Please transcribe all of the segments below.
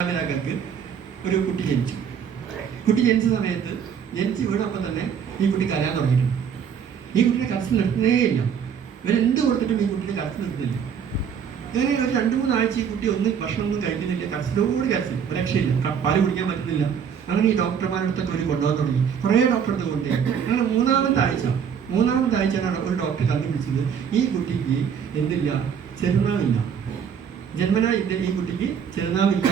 മാതാപിതാക്കൾക്ക് ഒരു കുട്ടി ജനിച്ചു. കുട്ടി ജനിച്ച സമയത്ത് ജനിച്ച് വീടൊപ്പം തന്നെ ഈ കുട്ടി കരയാൻ തുടങ്ങിയിട്ടുണ്ട്. ഈ കുട്ടിയെ കരച്ച് നിർത്തുന്നേ ഇല്ല. ഇവരെന്ത് കൊടുത്തിട്ടും ഈ കുട്ടിയെ കരച്ച് നിർത്തുന്നില്ല. അങ്ങനെ ഒരു 2-3 ആഴ്ച ഈ കുട്ടി ഭക്ഷണമൊന്നും കഴിക്കുന്നില്ല. കരച്ചിലോട് കരച്ചിൽ, ഒരു രക്ഷയില്ല. പാല് കുടിക്കാൻ പറ്റുന്നില്ല. അങ്ങനെ ഈ ഡോക്ടർമാരടുത്തൊക്കെ ഒരു കൊണ്ടുപോകാൻ തുടങ്ങി. കുറേ ഡോക്ടറടുത്ത് കൊണ്ടുപോയി. അങ്ങനെ മൂന്നാമത്തെ ആഴ്ചയാണ് ഒരു ഡോക്ടർ കണ്ടുപിടിച്ചത് ഈ കുട്ടിക്ക് എന്തില്ല, ചെറുനാവില്ല. ജന്മനാ ഈ കുട്ടിക്ക് ചെറുനാവില്ല.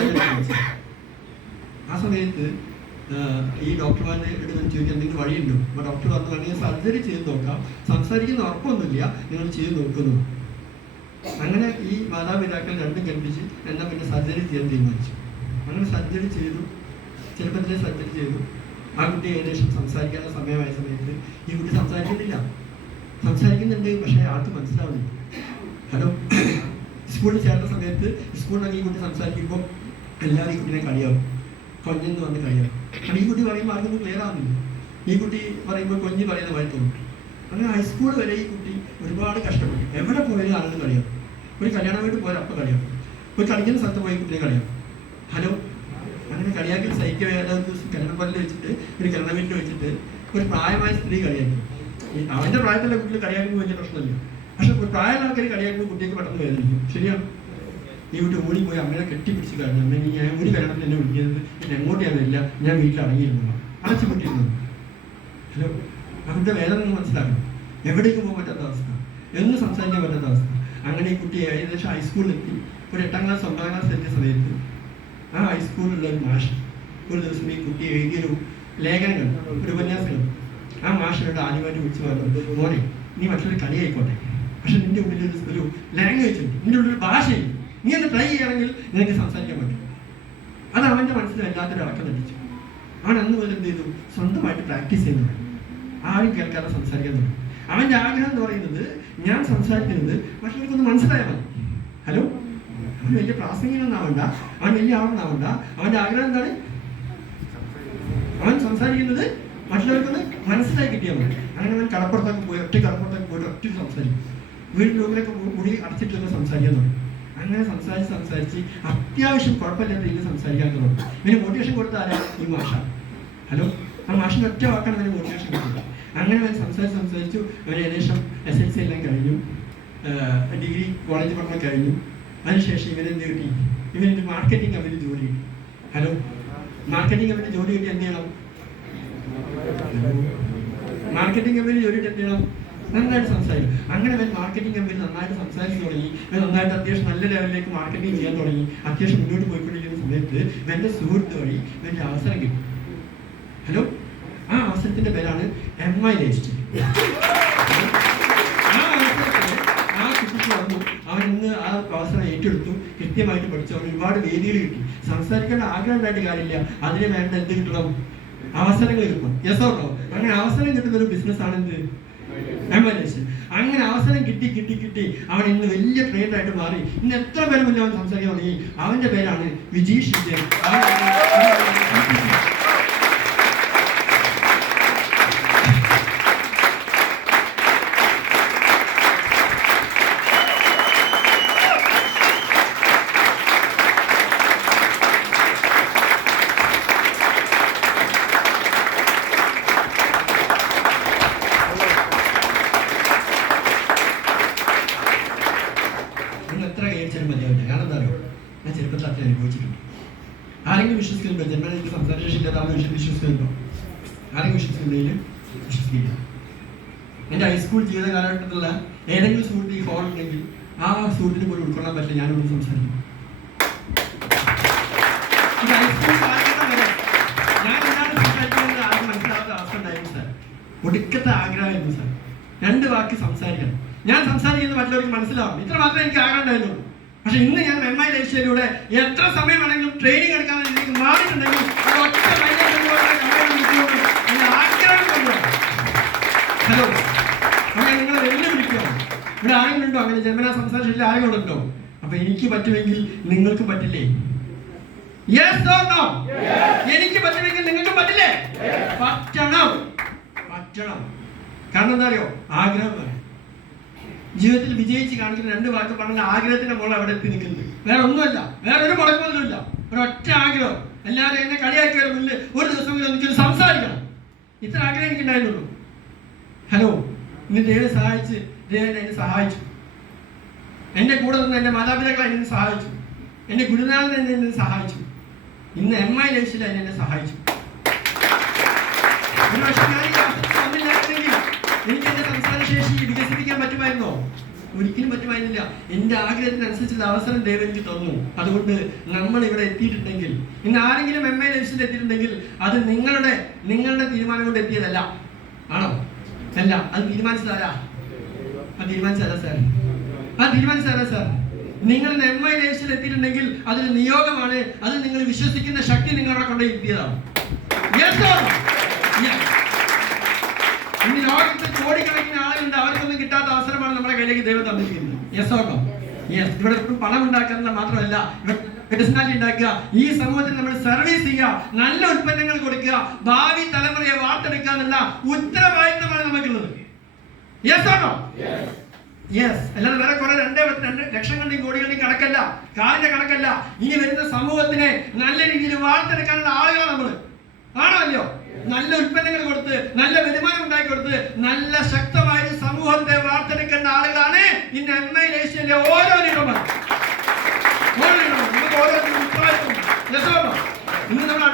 ആ സമയത്ത് ഈ ഡോക്ടർമാരുടെ ചോദിക്കാൻ എന്തെങ്കിലും വഴിയുണ്ടോ? അപ്പോൾ ഡോക്ടർ പറഞ്ഞാണെങ്കിൽ സർജറി ചെയ്ത് നോക്കാം, സംസാരിക്കുന്ന ഉറപ്പൊന്നുമില്ല, നിങ്ങൾ ചെയ്ത് നോക്കുന്നു. അങ്ങനെ ഈ മാതാപിതാക്കൾ രണ്ടും കൽപ്പിച്ച് എന്നാൽ പിന്നെ സർജറി ചെയ്യാൻ തീരുമാനിച്ചു. അങ്ങനെ സർജറി ചെയ്തു. ചെറുപ്പത്തിലെ സർജറി ചെയ്തു. ആ കുട്ടി ഏകദേശം സംസാരിക്കാനുള്ള സമയമായ സമയത്ത് ഈ കുട്ടി സംസാരിക്കുന്നുണ്ട്, പക്ഷേ ആൾക്ക് മനസ്സിലാവുന്നില്ല. ഹലോ, സ്കൂളിൽ ചേർന്ന സമയത്ത് സ്കൂളിലൊക്കെ ഈ കുട്ടി സംസാരിക്കുമ്പോൾ എല്ലാവരും ഈ കുട്ടീനെ കളിയാവും, കൊഞ്ഞെന്ന് വന്ന് കളിയാവും. കാരണം ഈ കുട്ടി പറയുമ്പോൾ ആർക്കൊന്നും ക്ലിയർ ആവുന്നില്ല. ഈ കുട്ടി പറയുമ്പോൾ കൊഞ്ഞ് പറയുന്ന പോലെ തോന്നും. അങ്ങനെ ഹൈസ്കൂൾ വരെ ഈ കുട്ടി ഒരുപാട് കഷ്ടപ്പെട്ടു. എവിടെ പോയാലും ആളുകൾ കളിയാവും. ഒരു കല്യാണം വീട്ടിൽ പോയാൽ അപ്പം കളിയാവും. ഒരു കളിക്കുന്ന സ്ഥലത്ത് പോയി കുട്ടിയെ കളിയാവും. ഹലോ, അങ്ങനെ കളിയാക്കി സഹിക്കുക. കല്യാണപ്പല്ലിൽ വെച്ചിട്ട് ഒരു കല്യാണ വീട്ടിൽ വെച്ചിട്ട് ഒരു പ്രായമായ സ്ത്രീ കളിയാക്കി. അവൻ്റെ പ്രായത്തിലുള്ള കുട്ടികൾ കളിയാക്കുമ്പോൾ വലിയ പ്രശ്നമില്ല. പക്ഷെ പ്രായമുള്ള ആൾക്കാർ കളിയാക്കുമ്പോൾ കുട്ടിക്ക് പെട്ടെന്ന് വേദനിക്കും. ശരിയാണ്. ഈ കുട്ടി ഓടിപ്പോയി അമ്മയെ കെട്ടിപ്പിടിച്ച് കഴിഞ്ഞു. അമ്മ ഞാൻ ഒരു കല്യാണത്തിൽ എന്നെ വിളിക്കുന്നത്, എന്നെ എങ്ങോട്ട് വരില്ല, ഞാൻ വീട്ടിൽ അടങ്ങിയിരുന്നു, അടച്ചു പൊട്ടിയിരുന്നു. ഹലോ, അവരുടെ വേദന നിങ്ങൾ മനസ്സിലാക്കണം. എവിടേക്ക് പോകാൻ പറ്റാത്ത അവസ്ഥ, എന്നും സംസാരിക്കാൻ പറ്റാത്ത അവസ്ഥ. അങ്ങനെ ഈ കുട്ടി ഏകദേശം ഹൈസ്കൂളിലെത്തി. ഒരു 8ാം ക്ലാസ് 9ാം ക്ലാസ് എത്തിയ സമയത്ത് ആ ഹൈസ്കൂളിലുള്ള ഒരു മാഷ് ഒരു ദിവസം ഈ കുട്ടി എഴുതിയൊരു ലേഖനം കണ്ടു, ഒരു ഉപന്യാസം കണ്ടു. ആ മാഷിനോട് ആദ്യമായിട്ട് വിളിച്ചു പറഞ്ഞു, മോനെ നീ മറ്റൊരു കളി ആയിക്കോട്ടെ, പക്ഷെ നിന്റെ ഉള്ളിൽ ഒരു ലാംഗ്വേജ് ഉണ്ട്, നിന്റെ ഉള്ളിൽ ഒരു ഭാഷയുണ്ട്, നീ ഒന്ന് ട്രൈ ചെയ്യുകയാണെങ്കിൽ നിനക്ക് സംസാരിക്കാൻ പറ്റും. അത് അവൻ്റെ മനസ്സിൽ വല്ലാത്തൊരു ഇളക്കം ലഭിച്ചു. അവൻ അന്ന് മുതൽ എന്ത് ചെയ്തു, സ്വന്തമായിട്ട് പ്രാക്ടീസ് ചെയ്യുന്നു. ആരും കേൾക്കാതെ സംസാരിക്കാൻ തുടങ്ങി. അവൻ്റെ ആഗ്രഹം എന്ന് പറയുന്നത് ഞാൻ സംസാരിക്കുന്നത് മറ്റുള്ളവർക്കൊന്ന് മനസ്സിലായാൽ മതി. ഹലോ, അവൻ വലിയ പ്രാസംഗികനൊന്നാവണ്ട, അവൻ വലിയ ആളൊന്നാവണ്ട. അവൻ്റെ ആഗ്രഹം എന്താണ്? അവൻ സംസാരിക്കുന്നത് മറ്റുള്ളവർക്കൊന്ന് മനസ്സിലാക്കി കിട്ടിയാൽ മതി. അങ്ങനെ അവൻ കടപ്പുറത്തൊക്കെ പോയി ഒറ്റ സംസാരിക്കും. വീടിൻ്റെ റൂമിലൊക്കെ കൂടി അടച്ചിട്ടൊക്കെ സംസാരിക്കാൻ തുടങ്ങി. അങ്ങനെ സംസാരിച്ച് അത്യാവശ്യം കുഴപ്പമില്ലാത്ത രീതിയിൽ സംസാരിക്കാൻ തുടങ്ങി. ഇവന് മോട്ടിവേഷൻ കൊടുത്ത ആരാ? ഈ മാഷ. ഹലോ, ആ മാഷിൻ്റെ ഒറ്റ വാക്കാണ് അവന് മോട്ടിവേഷൻ കൊടുത്തത്. അങ്ങനെ അവൻ സംസാരിച്ചു. അവൻ ഏകദേശം SSLC എല്ലാം കഴിഞ്ഞു, ഡിഗ്രി കോളേജ് പഠനം കഴിഞ്ഞു. അതിനുശേഷം ഇവനെന്ത് കിട്ടി? ഇവനൊരു മാർക്കറ്റിംഗ് കമ്പനി ജോലി കിട്ടി. ഹലോ, മാർക്കറ്റിംഗ് കമ്പനി ജോലി കിട്ടി എന്ത് ചെയ്യണം? മാർക്കറ്റിംഗ് കമ്പനി ജോലി കിട്ടി എന്ത് ചെയ്യണം? നന്നായിട്ട് സംസാരിക്കും. അങ്ങനെ അവൻ മാർക്കറ്റിംഗ് കമ്പനി നന്നായിട്ട് സംസാരിച്ച് തുടങ്ങി. നന്നായിട്ട് അത്യാവശ്യം നല്ല ലെവലിലേക്ക് മാർക്കറ്റിംഗ് ചെയ്യാൻ തുടങ്ങി. അത്യാവശ്യം മുന്നോട്ട് പോയിക്കൊണ്ടിരിക്കുന്ന സമയത്ത് ഇവൻ്റെ സുഹൃത്ത് വഴി ഇവൻ്റെ അവസരം കിട്ടി. ഹലോ, ആ അവസരത്തിൻ്റെ പേരാണ് MI ലിസ്റ്റ്. ആ അവസരത്തിൽ ആ കുട്ടിക്ക് വന്നു. അവൻ ഇന്ന് ആ അവസരം ഏറ്റെടുത്തു. കൃത്യമായിട്ട് പഠിച്ചു. അവൻ ഒരുപാട് വേദികൾ കിട്ടി. സംസാരിക്കേണ്ട ആഗ്രഹം ഉണ്ടായിട്ട് കാര്യമില്ല, അതിന് വേണ്ട എന്ത് കിട്ടണം? അവസരങ്ങൾ കിട്ടണം. Yes or no? അങ്ങനെ അവസരം കിട്ടുന്ന ഒരു ബിസിനസ് ആണ് എന്ത്? MI list. അങ്ങനെ അവസരം കിട്ടി അവൻ ഇന്ന് വലിയ ട്രെയിനറായിട്ട് മാറി. ഇന്ന് എത്ര പേര് മുന്നേ അവൻ സംസാരിക്കാൻ തുടങ്ങി. അവൻ്റെ പേരാണ് വിജീഷ് വിജയൻ. ഞാൻ ചെറുപ്പത്തിൽ അത്ര അനുഭവിച്ചിട്ടുണ്ട്. ആരെങ്കിലും വിശ്വസിക്കുന്നുണ്ടോ? ജന്മന എനിക്ക് സംസാരശേഷിയില്ലാത്ത വിശ്വസിക്കുന്നുണ്ടോ? ആരെങ്കിലും വിശ്വസിക്കുന്നുണ്ടെങ്കിൽ വിശ്വസിക്കില്ല. എൻ്റെ ഹൈസ്കൂൾ ജീവിത കാലഘട്ടത്തിലുള്ള ഏതെങ്കിലും സുഹൃത്ത് ഈ ഹോൾ ഉണ്ടെങ്കിൽ ആ സുഹൃത്തിന് പോലും ഉൾക്കൊള്ളാൻ പറ്റില്ല ഞാനൊന്ന് സംസാരിക്കും. ഹൈസ്കൂൾ കാലഘട്ടം വരെ ഞാൻ എന്താണ് സംസാരിക്കുന്നത് ആരും മനസ്സിലാവാത്ത അവസ്ഥ ഉണ്ടായിരുന്നു സാർ. ഒടുക്കത്തെ ആഗ്രഹമായിരുന്നു സാർ, 2 വാക്ക് സംസാരിക്കണം. ഞാൻ സംസാരിക്കുന്നത് മറ്റുള്ളവർക്ക് മനസ്സിലാവും, ഇത്ര മാത്രമേ എനിക്ക് ആഗ്രഹം ഉണ്ടായിരുന്നുള്ളൂ. പക്ഷെ ഇന്ന് ഞാൻ MI ലിസ്റ്റിലൂടെ എത്ര സമയം വേണമെങ്കിലും ട്രെയിനിങ് എടുക്കാൻ വേണ്ടി മാറിയിട്ടുണ്ടെങ്കിൽ ഹലോ, അങ്ങനെ നിങ്ങളെ വെല്ലുവിളിക്കുകയാണ്. ഇവിടെ ആരെങ്കിലും ഉണ്ടോ അങ്ങനെ ജന്മനാ സംസാരിച്ചില്ല? ആരെങ്കിലും ഉണ്ടോ? അപ്പൊ എനിക്ക് പറ്റുമെങ്കിൽ നിങ്ങൾക്ക് പറ്റില്ലേ? Yes or no? എനിക്ക് പറ്റുമെങ്കിൽ നിങ്ങൾക്ക് പറ്റില്ലേ? പറ്റണം. കാരണം എന്താ അറിയോ? ആഗ്രഹം വേണം. ജീവിതത്തിൽ വിജയിച്ച് കാണിക്കുന്ന 2 വാക്ക് പറഞ്ഞ ആഗ്രഹത്തിന്റെ മോൾ അവിടെ എത്തി നിൽക്കുന്നത്. വേറെ ഒന്നുമല്ല, വേറെ ഒരു മുടക്കമൊന്നുമില്ല. ഒരൊറ്റ ആഗ്രഹം, എല്ലാവരും എന്നെ കളിയാക്കിയവരുടെ മുന്നിൽ ഒരു ദിവസമെങ്കിലും ഒന്നിച്ച് സംസാരിക്കണം. ഇത്ര ആഗ്രഹം എനിക്കുണ്ടായിരുന്നുള്ളൂ. ഹലോ, ഇന്ന് ദൈവം സഹായിച്ച്, ദൈവം എന്നെ സഹായിച്ചു. എൻ്റെ കൂടെ നിന്ന് എൻ്റെ മാതാപിതാക്കളെ എന്നെ സഹായിച്ചു. എൻ്റെ ഗുരുനാഥൻ എന്നെ സഹായിച്ചു. ഇന്ന് MI ലൈഫിൽ എന്നെ സഹായിച്ചു. ഒരു പക്ഷേ ഞാൻ ഈ ക്ലാസ്സിൽ വന്നില്ലായിരുന്നെങ്കിൽ എനിക്ക് എൻ്റെ സംസാരശേഷി വികസിപ്പിക്കാൻ പറ്റുമായിരുന്നോ? ഒരിക്കലും പറ്റുമായിരുന്നില്ല. എൻ്റെ ആഗ്രഹത്തിനനുസരിച്ചുള്ള അവസരം ദൈവം എനിക്ക് തന്നു. അതുകൊണ്ട് നമ്മൾ ഇവിടെ എത്തിയിട്ടുണ്ടെങ്കിൽ, ഇന്ന് ആരെങ്കിലും MI ലൈഫിൽ എത്തിയിട്ടുണ്ടെങ്കിൽ അത് നിങ്ങളുടെ തീരുമാനം കൊണ്ട് എത്തിയതല്ല. ആണോ? അല്ല. അത് തീരുമാനിച്ചതാരാ? സാർ. നിങ്ങൾ MI ലൈഫിൽ എത്തിയിട്ടുണ്ടെങ്കിൽ അതൊരു നിയോഗമാണ്. അത് നിങ്ങൾ വിശ്വസിക്കുന്ന ശക്തി നിങ്ങളെ കൊണ്ട് എത്തിയതാണ്. ഇന്ന് ലോകത്ത് കോടിക്കണക്കിന് ആളുകളുണ്ട്, അവർക്കൊന്നും കിട്ടാത്ത അവസരമാണ് നമ്മുടെ കയ്യിലേക്ക് ദൈവം തന്നിരിക്കുന്നത്. ഇവിടെ പണം ഉണ്ടാക്കുന്നത് മാത്രമല്ല, പേഴ്സണാലിറ്റി ഉണ്ടാക്കുക, ഈ സമൂഹത്തിൽ നമ്മൾ സർവീസ് ചെയ്യുക, നല്ല ഉൽപ്പന്നങ്ങൾ കൊടുക്കുക, ഭാവി തലമുറയെ വാർത്തെടുക്കുക എന്നുള്ള ഉത്തരവാദിത്തമാണ് നമുക്കുള്ളത്. അല്ലാതെ വേറെ കുറെ 2 ലക്ഷങ്ങളുടെയും കോടികളുടെയും കണക്കല്ല, കാലിന്റെ കണക്കല്ല. ഇനി വരുന്ന സമൂഹത്തിനെ നല്ല രീതിയിൽ വാർത്തെടുക്കാനുള്ള ആളുകളാണ് നമ്മൾ. ആണോ അല്ലയോ? നല്ല ഉൽപ്പന്നങ്ങൾ കൊടുത്ത്, നല്ല വരുമാനം ഉണ്ടാക്കി കൊടുത്ത്, നല്ല ശക്തമായ സമൂഹത്തെ വാർത്തെടുക്കേണ്ട ആളുകളാണ് ഇന്ന് MI ലൈഫിലെ ഓരോ